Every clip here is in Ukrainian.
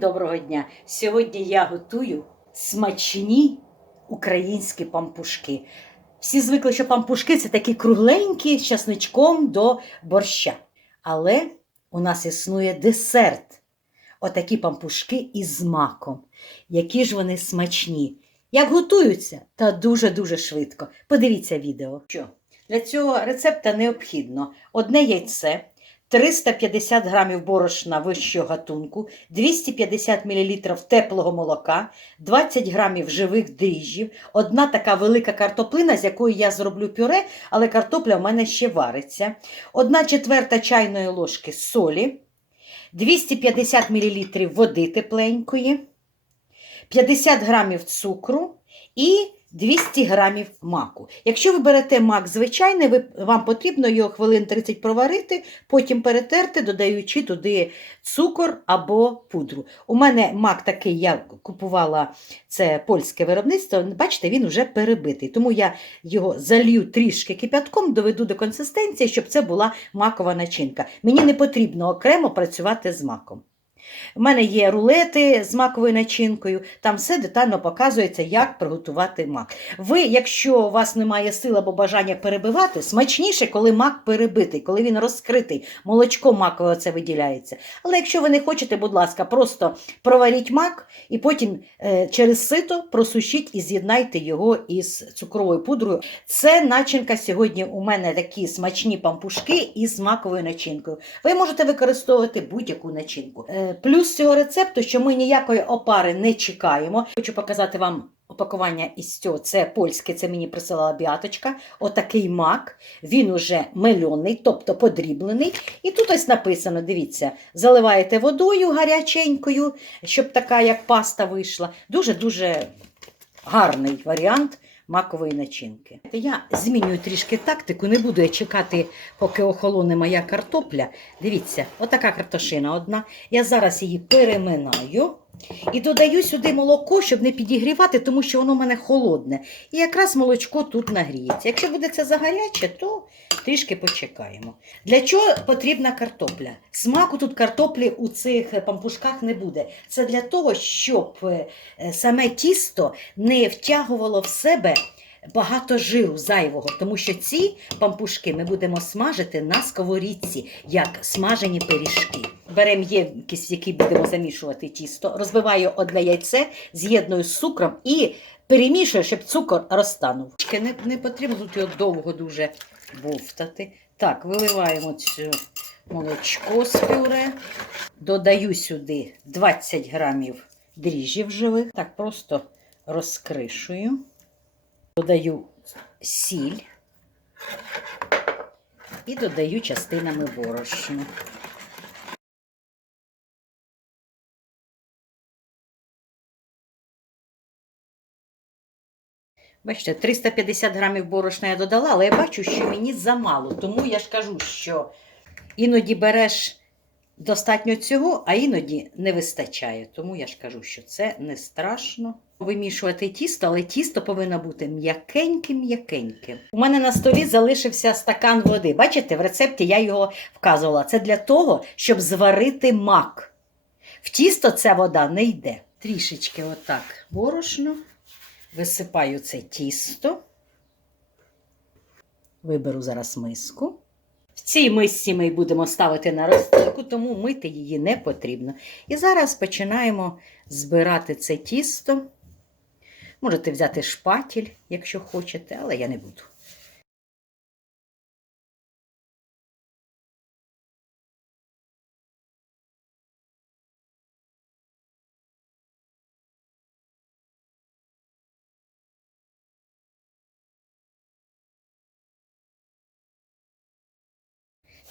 Доброго дня! Сьогодні я готую смачні українські пампушки. Всі звикли, що пампушки це такі кругленькі з часничком до борща. Але у нас існує десерт. Отакі пампушки із маком. Які ж вони смачні. Як готуються? Та дуже-дуже швидко. Подивіться відео. Що? Для цього рецепта необхідно одне яйце, 350 грамів борошна вищого гатунку, 250 мл теплого молока, 20 грамів живих дріжджів, одна така велика картоплина, з якої я зроблю пюре, але картопля в мене ще вариться, одна четверта чайної ложки солі, 250 мл води тепленької, 50 грамів цукру і 200 грамів маку. Якщо ви берете мак звичайний, ви, вам потрібно його хвилин 30 проварити, потім перетерти, додаючи туди цукор або пудру. У мене мак такий, я купувала це польське виробництво, бачите, він вже перебитий. Тому я його залью трішки кипятком, доведу до консистенції, щоб це була макова начинка. Мені не потрібно окремо працювати з маком. У мене є рулети з маковою начинкою, там все детально показується, як приготувати мак. Ви, якщо у вас немає сил або бажання перебивати, смачніше, коли мак перебитий, коли він розкритий, молочко макове це виділяється. Але якщо ви не хочете, будь ласка, просто проваріть мак і потім е, через сито просушіть і з'єднайте його із цукровою пудрою. Це начинка сьогодні у мене такі смачні пампушки із маковою начинкою. Ви можете використовувати будь-яку начинку. Плюс цього рецепту, що ми ніякої опари не чекаємо. Хочу показати вам опакування із цього. Це польське, це мені присилала біаточка. Отакий мак. Він уже мельоний, тобто подріблений. І тут ось написано: дивіться, заливаєте водою гаряченькою, щоб така, як паста вийшла. Дуже-дуже гарний варіант. Макової начинки. Я змінюю трішки тактику, не буду я чекати, поки охолоне моя картопля. Дивіться, отака картошина одна. Я зараз її переминаю і додаю сюди молоко, щоб не підігрівати, тому що воно в мене холодне. І якраз молочко тут нагріється. Якщо буде це загаряче, то трішки почекаємо. Для чого потрібна картопля? Смаку тут картоплі у цих пампушках не буде. Це для того, щоб е, саме тісто не втягувало в себе багато жиру зайвого, тому що ці пампушки ми будемо смажити на сковорідці, як смажені пиріжки. Беремо ємкість, в якій будемо замішувати тісто, розбиваю одне яйце, з'єдную з цукром і перемішую, щоб цукор розтанув. Не, не потрібно тут його довго дуже бовтати. Так, виливаємо цю молочко з пюре, додаю сюди 20 грамів дріжджів живих. Так, просто розкришую. Додаю сіль і додаю частинами борошну. Бачите, 350 грамів борошна я додала, але я бачу, що мені замало. Тому я ж кажу, що іноді береш достатньо цього, а іноді не вистачає. Тому я ж кажу, що це не страшно. Вимішувати тісто, але тісто повинно бути м'якеньким-м'якеньким. У мене на столі залишився стакан води. Бачите, в рецепті я його вказувала. Це для того, щоб зварити мак. В тісто ця вода не йде. Трішечки отак борошно. Висипаю це тісто. Виберу зараз миску. В цій мисці ми будемо ставити на розтойку, тому мити її не потрібно. І зараз починаємо збирати це тісто. Можете взяти шпатель, якщо хочете, але я не буду.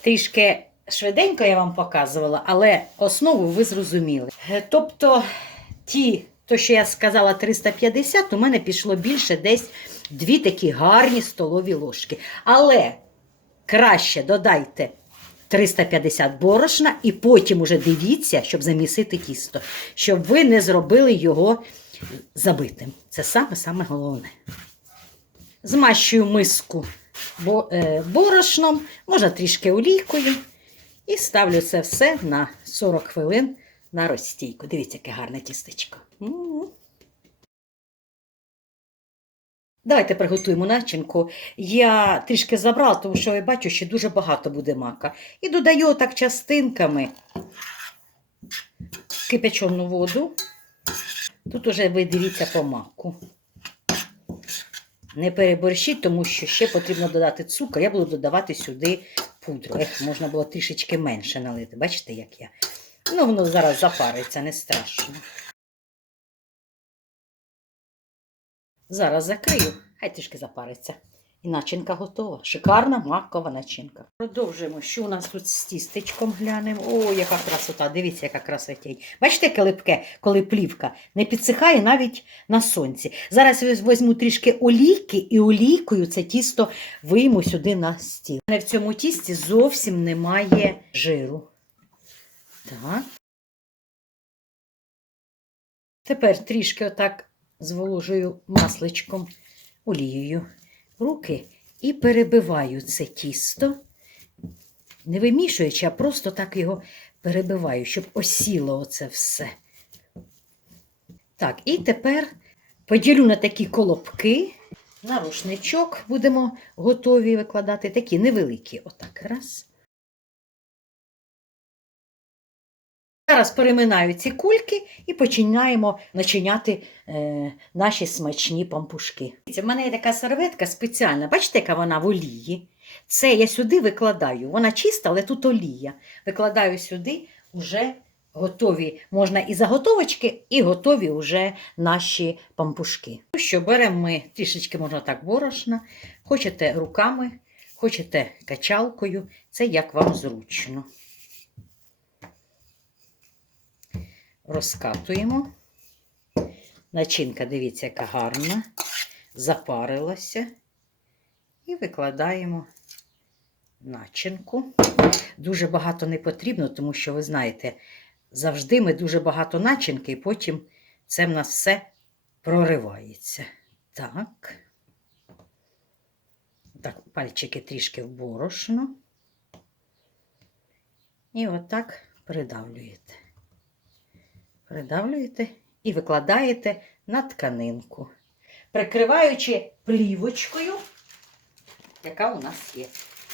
Трішки швиденько я вам показувала, але основу ви зрозуміли. Е, Тобто, ті, то, що я сказала, 350, у мене пішло більше десь дві такі гарні столові ложки. Але краще додайте 350 борошна і потім уже дивіться, щоб замісити тісто, щоб ви не зробили його забитим. Це саме-саме головне. Змащую миску борошном, можна трішки олійкою. І ставлю це все на 40 хвилин на розстійку. Дивіться, яке гарне тістечко. Давайте приготуємо начинку. Я трішки забрала, тому що я бачу, що дуже багато буде мака. І додаю так частинками кипячену воду. Тут уже ви дивіться по маку. Не переборщіть, тому що ще потрібно додати цукор. Я буду додавати сюди пудру. Ех, можна було трішечки менше налити. Бачите, як я? Ну, воно зараз запариться, не страшно. Зараз закрию, хай трішки запариться. І начинка готова. Шикарна макова начинка. Продовжуємо, що у нас тут з тістечком глянемо. О, яка красота! Дивіться, яка красотень. Бачите, яке липке, коли плівка не підсихає навіть на сонці. Зараз я візьму трішки олійки і олійкою це тісто вийму сюди на стіл. В цьому тісті зовсім немає жиру. Так. Тепер трішки отак зволожую масличком, олією руки і перебиваю це тісто, не вимішуючи, а просто так його перебиваю, щоб осіло оце все. Так, і тепер поділю на такі колобки. На рушничок будемо готові викладати, такі невеликі. Отак, раз. Зараз переминаю ці кульки і починаємо начиняти е, наші смачні пампушки. У мене є така серветка спеціальна, бачите, яка вона в олії. Це я сюди викладаю. Вона чиста, але тут олія. Викладаю сюди вже готові, можна і заготовочки, і готові вже наші пампушки. Ну Що беремо ми трішечки, можна так, борошна, хочете руками, хочете качалкою, це як вам зручно. Розкатуємо. Начинка, дивіться, яка гарна, запарилася. І викладаємо начинку. Дуже багато не потрібно, тому що, ви знаєте, завжди ми дуже багато начинки, і потім це в нас все проривається. Так. Так, пальчики трішки в борошно. І отак придавлюєте придавлюєте і викладаєте на тканинку, прикриваючи плівочкою, яка у нас є,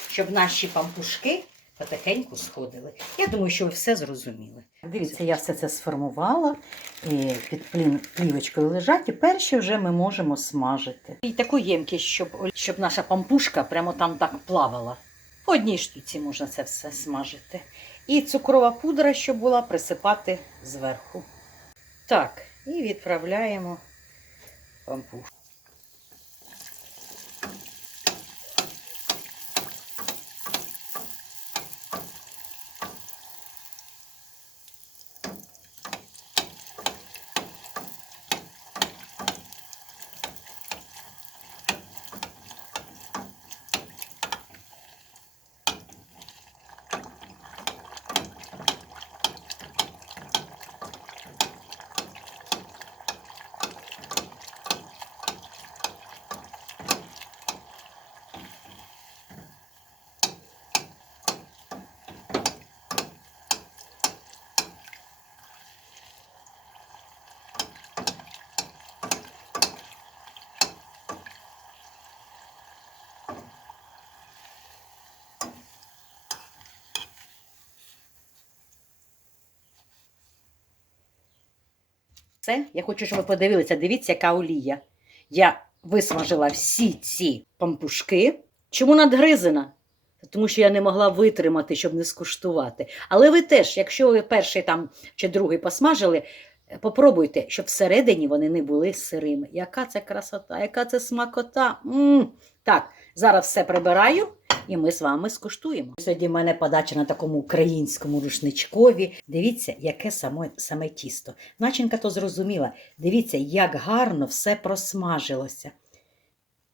щоб наші пампушки потихеньку сходили. Я думаю, що ви все зрозуміли. Дивіться, я все це сформувала, і під плівочкою лежать, і перші вже ми можемо смажити. І таку ємкість, щоб, щоб наша пампушка прямо там так плавала. По одній штуці можна це все смажити. І цукрова пудра, що була, присипати зверху. Так, і відправляємо пампушку. Це я хочу, щоб ви подивилися. Дивіться, яка олія. Я висмажила всі ці пампушки. Чому надгризена? Тому що я не могла витримати, щоб не скуштувати. Але ви теж, якщо ви перший там чи другий посмажили, попробуйте, щоб всередині вони не були сирими. Яка це красота, яка це смакота. М-м. Так, зараз все прибираю. І ми з вами скуштуємо. Сьогодні в мене подача на такому українському рушничкові. Дивіться, яке саме, саме тісто. Начинка то зрозуміла. Дивіться, як гарно все просмажилося.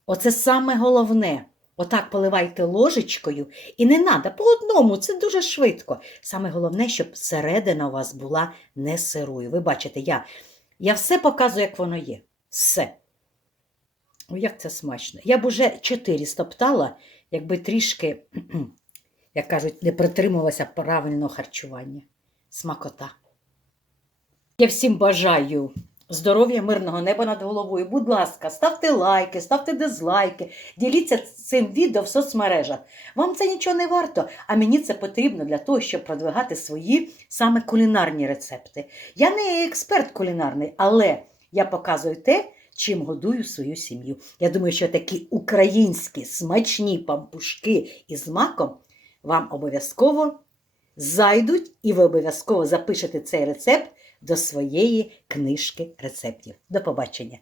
Оце саме головне. Отак поливайте ложечкою і не треба по одному, це дуже швидко. Саме головне, щоб середина у вас була не сирою. Ви бачите, я, я все показую, як воно є. Все. О, як це смачно. Я б уже чотири стоптала, якби трішки, як кажуть, не притримувалася правильного харчування. Смакота. Я всім бажаю здоров'я, мирного неба над головою. Будь ласка, ставте лайки, ставте дизлайки, діліться цим відео в соцмережах. Вам це нічого не варто, а мені це потрібно для того, щоб продвигати свої саме кулінарні рецепти. Я не експерт кулінарний, але я показую те, чим годую свою сім'ю. Я думаю, що такі українські смачні пампушки із маком вам обов'язково зайдуть, і ви обов'язково запишете цей рецепт до своєї книжки рецептів. До побачення!